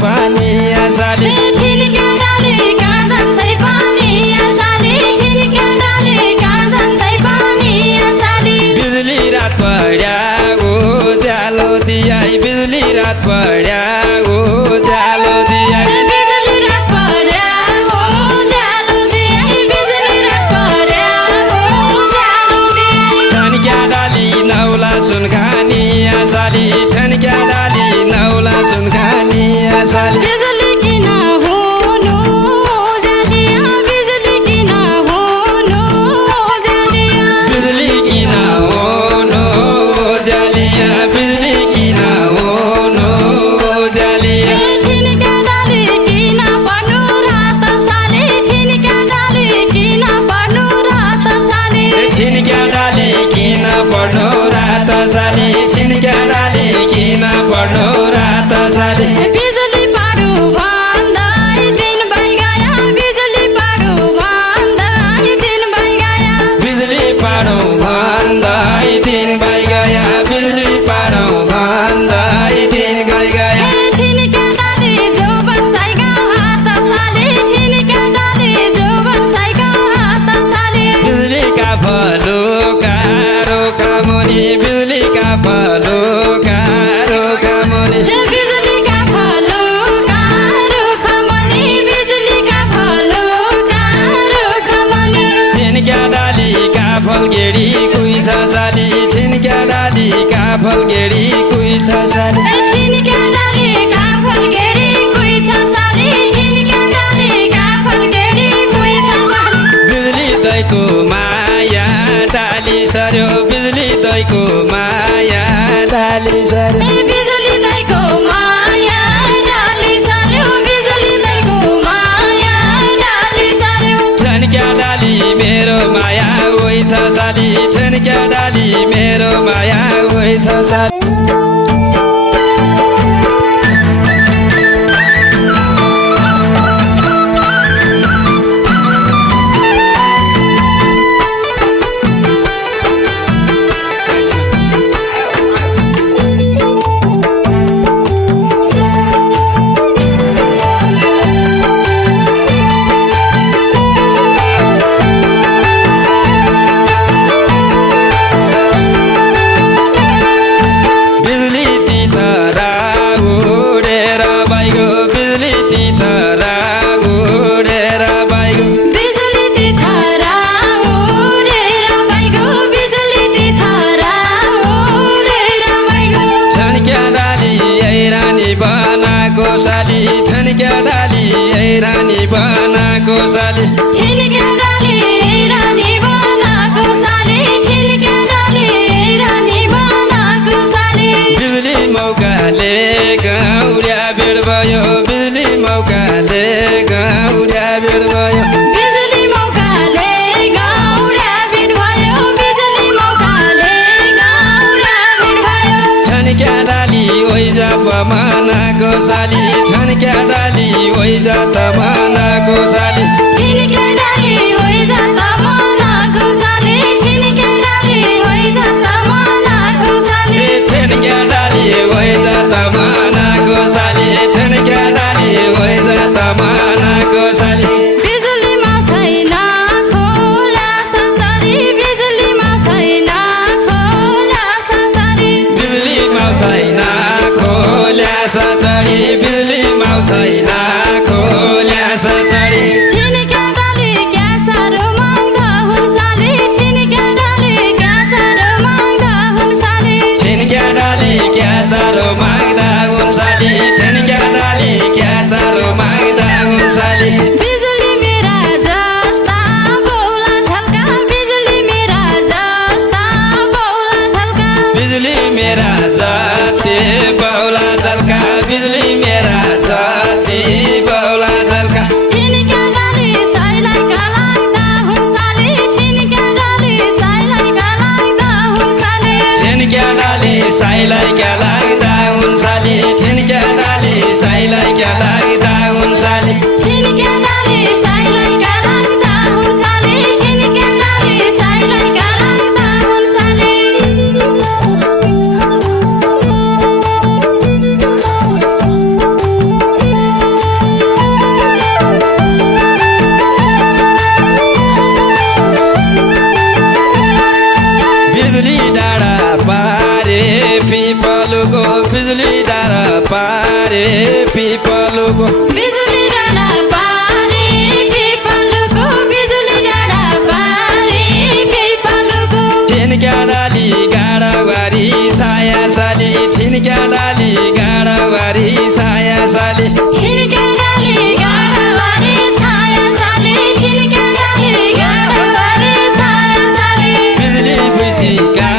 पानी आसाली ठिनक्या डाली कहाँ जान्छै पानी आसाली ठिनक्या डाली कहाँ जान्छै पानी आसाली बिजुली रात पड्या उज्यालो दियाई बिजुली रात पड्या उज्यालो दियाई बिजुली रात पड्या उज्यालो दियाई बिजुली रात पड्या उज्यालो दियाई ठन्क्या डाली नौला सुनखानी आसाली ठन्क्या डाली नौला सुनखानी आसाली बिजुली किन हुनु उज्यालिया बिजुली किन हुनु उज्यालिया बिजुली किन हुनु उज्यालिया बिजुली किन हुनु उज्यालिया ठिनक्या डाली किन पर्नु रात साली ठिनक्या डाली किन पर्नु रात साली ठिनक्या डाली किन पर्नु रात साली ठिनक्या डाली किन पर्नु रात साली बिजुली पाडु भन्दै दिन भइगया बिजुली पाडु भन्दै दिन भइगया बिजुली पाडौ भन्दै दिन भइगया बिजुली पाडौ भन्दै दिन गइगया ठिनक्या डाली जोबन साइका हात साली ठिनक्या डाली जोबन साइका हात साली बिजुलीका फलुका रोका मुनि बिजुलीका फलुका रोका मुनि बिजुलीका फलुका रुख मुनि बिजुलीका फलुका रुख मुनि ठिनक्या डालीका फल गेडी कुइ छ साली ठिनक्या डालीका फल गेडी कुइ छ साली ठिनक्या डालीका फल गेडी कुइ छ साली ठिनक्या डालीका फल गेडी कुइ छ साली बिजुली दैको माया डाली सर्यो बिजुली दैको माया डाली सर्यो बिजुली दैको माया डाली सर्यो बिजुली दैको माया डाली सर्यो ठन्क्या डाली मेरो माया ओइ छ साली ठन्क्या डाली मेरो माया ओइ छ साली बिजुली तितरा उडेर बाइगो बिजुली तितरा उडेर बाइगो बिजुली तिथरा उडेर बाइगो बिजुली तिथरा उडेर बाइगो ठन्क्या डाली ऐरानी बनाको साली ठन्क्या डाली ऐरानी बनाको साली ठिनक्या डाली रानी बनाको साली ठिनक्या डाली रानी बनाको साली बिजुली मौकाले गाउँल्या बेड भयो बिजुली मौकाले गाउँल्या बेड भयो बिजुली मौकाले गाउँल्या भेट भयो बिजुली मौकाले गाउँल्या भेट भयो ठन्क्या डाली ओइजा पमानाको साली ठन्क्या डाली ओइजा तमानाको साली ठिनक्या डाली होइ जाता मनाको साली ठिनक्या डाली होइ जाता मनाको साली ठन्क्या डाली ओइजा तमानाको साली ठन्क्या डाली ओइजा तमानाको साली बिजुलीमा छैन खोला सचारी बिजुलीमा छैन खोला सचारी बिजुलीमा छैन खोल्या सचडी बिजुलीमा छैन खोल्या सचडी ठिनक्या डाली क्या चारो माग्दा हुन् साली ठिनक्या डाली क्या चारो माग्दा हुन् साली ठिनक्या डाली क्या चारो माग्दा हुन् साली ठिनक्या डाली क्या चारो माग्दा हुन् साली बिजुली मेरा जस्ता बौला झल्का बिजुली मेरा जस्ता बौला झल्का बिजुली मेरा जाति बौला झल्का बिजुली मेरा जाति बौला झल्का ठिनक्या डाली साइलाइका लाग्दा हुन् साली ठिनक्या डाली साइलाइका लाग्दा हुन् साली ठिनक्या डाली साइलाई क्या लाग्दा हुन् साली ठिनक्या डाली साइलाई क्या लाग्दा हुन् साली ठिनक्या डाली साइलाइका लाग्दा हुन् साली ठिनक्या डाली साइलाइका लाग्दा हुन् साली पारे पिपलुको बिजुली डाँडा पारे पिपलुको बिजुली डाँडा पारे पिपलुको छिन्क्या डाली गाडावारी छाया साली छिन्क्या डाली गाडावारी छाया साली छिन्क्या डाली गाडावारी छाया साली छिन्क्या डाली गाडावारी छाया साली बिजुली भुइँसीका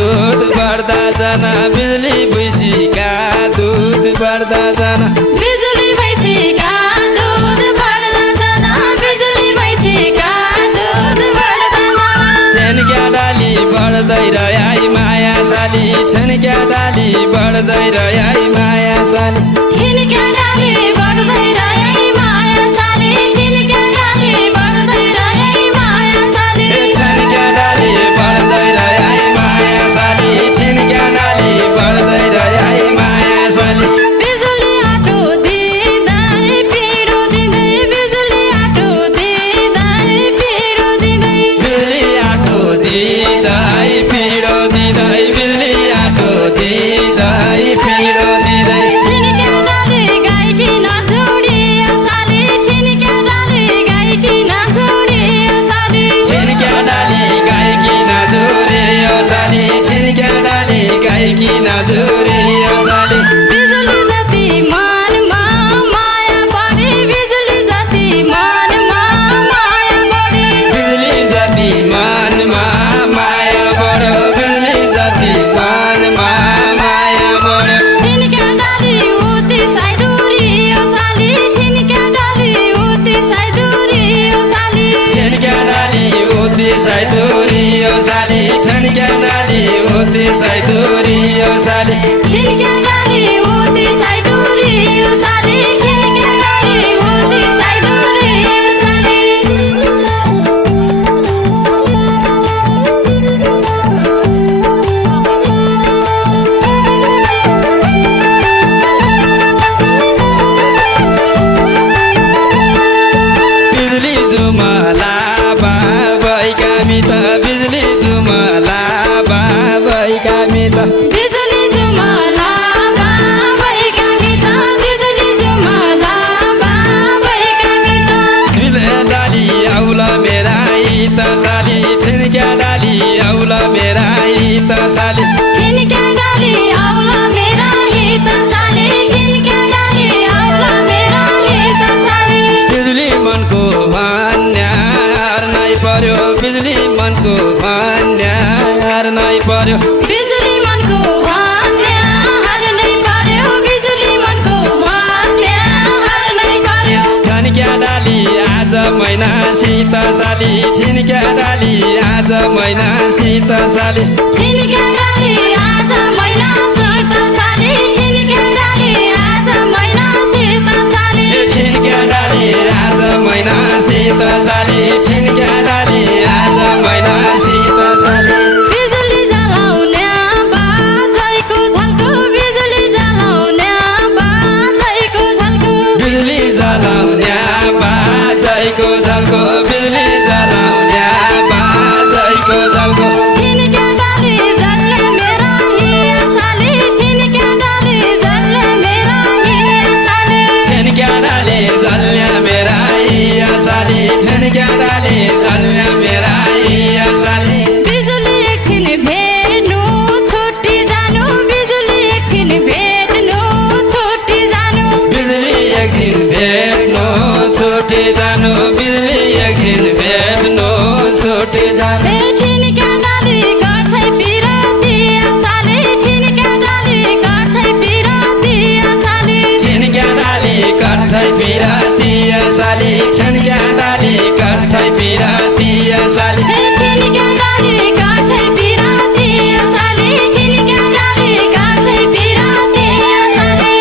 दुध बढ्दा जान बिजुली भुइँसीका दुध बढ्दा जान बिजुली भैँसीका दुध बढ्दा जान बिजुली भैँसीका दुध बढ्दा जान छिन्क्या डाली बढ्दै रह्याई माया साली छिन्क्या डाली बढ्दै रह्याई माया साली छिन्क्या डाली बढ्दै रह्याई माया साली छिन्क्या डाली बढ्दै रह्याई माया साली छिन्क्या डाली बढ्दै रह्याई माया साली छिन्क्या डाली बढ्दै रह्याई माया साली बिजुली आटो दिँदै पिरो दिँदै बिजुली आटो दिँदै पिरो दिँदै बिजुली आटो दिँदै पिरो दिँदै बिजुली आटो दिँदै पिरो दिँदै छिन्क्या डाली गाइकिन जोडियो साली छिन्क्या डाली गाइकिन जोडियो साली छिन्क्या डाली गाइकिन जोडियो साली छिन्क्या डाली गाइकिन जोडियो साली बिजुली जति मनमा माया बढी बिजुली जति मनमा माया बढी बिजुली जति मनमा माया बढो बिजुली जति मनमा माया बढो छिन्क्या डाली उति साइदुरियो साली छिन्क्या डाली उति साइदुरियो साली छिन्क्या डाली उति साइदुरियो साली छिन्क्या डाली उति साइदुरियो साली छिन्क्या डाली उति साइदुरियो साली छिन्क्या डाली उति साइदुरियो साली बिजुली जुमला बाबैका मित बिजुली जुमला बाबैका मित बिजुली जुमला बाबैका मित बिजुली जुमला बाबैका मित बिजुली डाली आउला मेरा हित साली छिन्क्या डाली आउला मेरा हित साली छिन्क्या डाली आउला मेरा हित साली छिन्क्या डाली आउला मेरा हित साली बिजुली मनको भन्यार नै पर्यो बिजुली मनको भन्यार नै पर्यो बिजुली मनको भन्या हर्नै पर्यो बिजुली मनको भन्या हर्नै पर्यो छिन्क्या डाली आज महिना शीत साली छिन्क्या डाली आज महिना शीत साली छिन्क्या डाली आज महिना शीत साली छिन्क्या डाली आज महिना शीत साली छिन्क्या डाली आज महिना शीत साली छिन्क्या डाली आज महिना शीत साली बिजुली जलाउने बाजैको झल्को बिजुली जलाउने बाजैको झल्को बिजुली जलाउने बाजैको झल्को बिजुली जलाउने बाजैको झल्को छिन्क्या डाली जल्ले मेरा हिया साली छिन्क्या डाली जल्ले मेरा हिया साली छिन्क्या डाली जल्ल्या मेरा हिया साली छिन्क्या डाली जल्ल्या मेरा हिया साली बिजुली एकछिन भेट्नु छुट्टी जानु बिजुली एकछिन भेट्नु छुट्टी जानु बिजुली एकछिन भेट्नु छुट्टी जानु बिजुली एकछिन भेट्नु छुट्टी जानु छिन्क्या डाली गर्थै पिरतिया साली छिन्क्या डाली गर्थै पिरतिया साली छिन्क्या डाली कठै पिरातिया साली छिन्क्या डाली कठै पिरातिया साली छिन्क्या डाली गर्थै पिरतिया साली छिन्क्या डाली गर्थै पिरतिया साली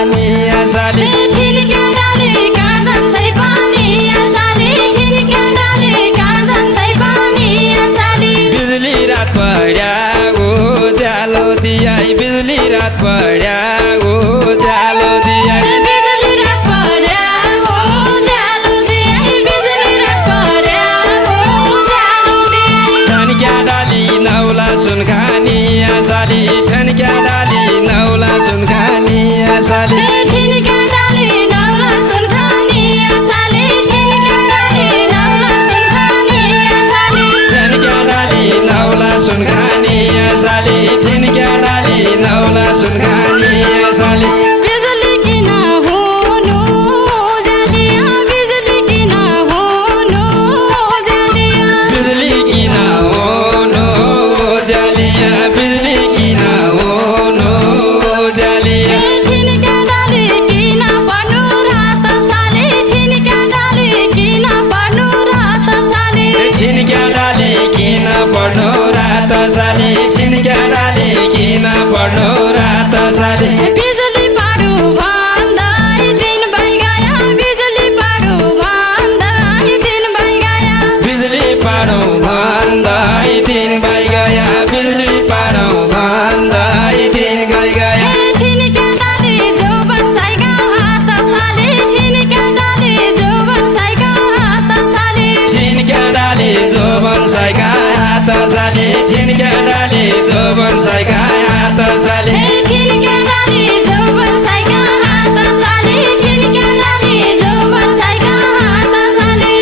पानी साली ठिनक्या डाली कहाँ जान्छै पानी साली ठिनक्या डाली कहाँ जान्छै पानी साली बिजुली रात पड्या उज्यालो दियाई बिजुली रात पड्या उज्यालो दियाई बिजुली रात पड्या उज्यालो दियाई बिजुली रात पड्या उज्यालो दियाई ठन्क्या डाली नौला सुनखानी साली ठन्क्या डाली नौला सुनखानी साली ठिनक्या डाली नौला सुनखानी साली ठिनक्या डाली नौला सुनखानी साली ठन्क्या डाली नौला सुनखानी साली ठन्क्या डाली नौला सुनखानी साली बिजुली किन हुनु उज्यालिया बिजुली किन हुनु उज्यालिया बिजुली किन हुनु उज्यालिया बिजुली किन हुनु उज्यालिया ठिनक्या डाली किन पर्नु रात साली ठिनक्या डाली किन पर्नु रात साली छिन्क्या डाली किन पढ्नु रात साली छिन्क्या डाली किन पढ्नु रात साली बिजुली पाडु भन्दै दिन भइगया बिजुली पाडु भन्दै दिन भइगया बिजुली पाडौ भन्दै दिन भइगया बिजुली पाडौ भन्दै दिन गइगया ठिनक्या डाली जोबन साइका हात साली ठिनक्या डाली जोबन साइका हात साली छिन्क्या डाली जोबन साइका हात साली छिन्क्या डाली जोबन साइका हात साली ठिनक्या डाली जोबन साइका हात साली ठिनक्या डाली जोबन साइका हात साली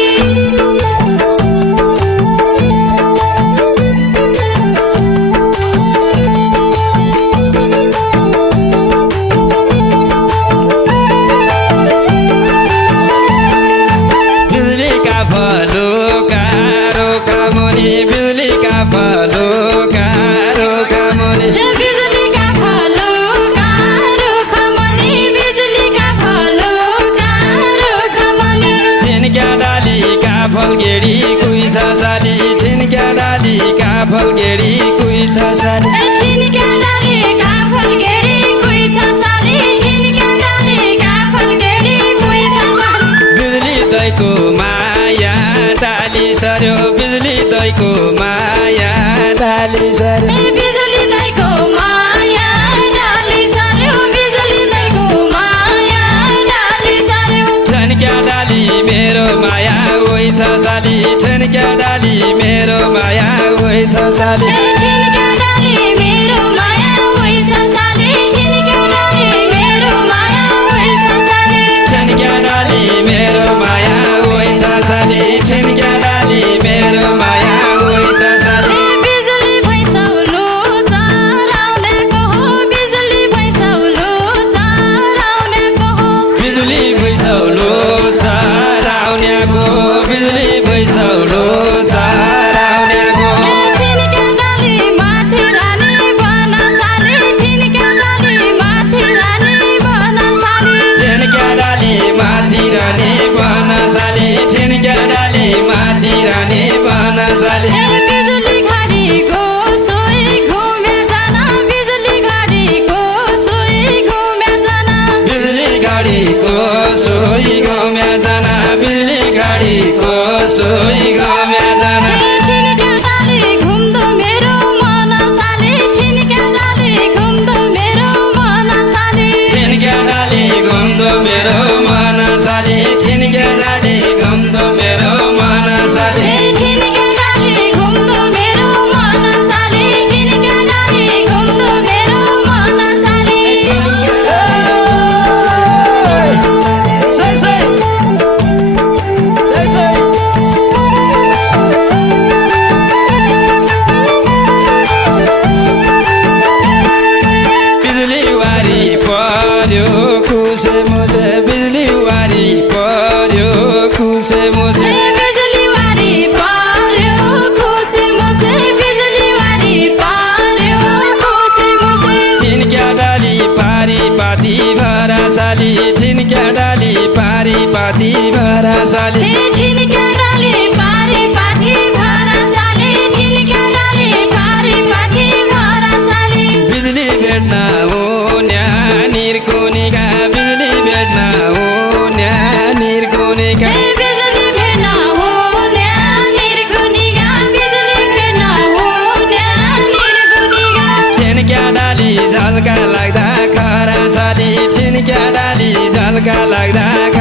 बिजुली का फलुका रोका मुनि बिजुली का फलुका रोका मुनि बिजुली का फलुका रुख मुनि बिजुली का फलुका रुख मुनि छिन्क्या डाली का फल गेडी कुइ छ साली छिन्क्या डाली का फल गेडी कुइ छ साली ठिनक्या डाली का फल गेडी कुइ छ साली ठिनक्या डाली का फल गेडी कुइ छ साली बिजुली दैको माया डाली सर्यो बिजुली दैको माया डाली सर्यो बिजुली दैको माया डाली सर्यो बिजुली दैको माया डाली सर्यो छिन्क्या डाली मेरो माया ओइ छ साली छिन्क्या डाली मेरो माया ओइ छ साली ठिनक्या डाली मेरो माया ओइ छ साली ठिनक्या डाली मेरो माया ओइ छ साली छिन्क्या डाली मेरो माया ओइ छ साली छिन्क्या डाली मेरो माया ओइ छ साली बिजुली भैँसौलो चराउनेको हो बिजुली भैँसौलो चराउनेको हो बिजुली भैँसौलो चराउनेको बिजुली भैँसौलो चराउनेको ठिनक्या डाली माथि रानी बन साली ठिनक्या डाली माथि रानी बन साली छिन्क्या डाली माथि रानी बन साली छिन्क्या डाली माथि रानी बन साली बिजुली घडीको सोही घुम्या जाना बिजुली घडीको सोही घुम्या जाना बिजुली गाडीको सोही घुम्या जाना बिजुली गाडीको सोही घुम्या जाना ठिनक्या डाली घुम्दो मेरो मन साली ठिनक्या डाली घुम्दो मेरो मन साली छिन्क्या डाली घुम्दो मेरो मन साली छिन्क्या डाली घुम्दो मेरो मन साली ठिनक्या डाली घुम्दो मेरो मन साली ठिनक्या डाली घुम्दो मेरो मन साली सै सै सै सै बिजुली वारी पर्यो खुसे मुसे बिजुली वारी पर्यो खुसे मुसे बिजुली वारी पर्यो खुसी मुसे बिजुली वारी पर्यो खुसी मुसे छिन्क्या डाली पारी पाती भरा साली छिन्क्या डाली पारी पाती भरा साली ठिनक्या डाली पारी पाथी भरा साली ठिनक्या डाली पारी पाथी भरा साली बिजुली भेट्न हो न्यानिरको निगा साली झल्का लाग्दा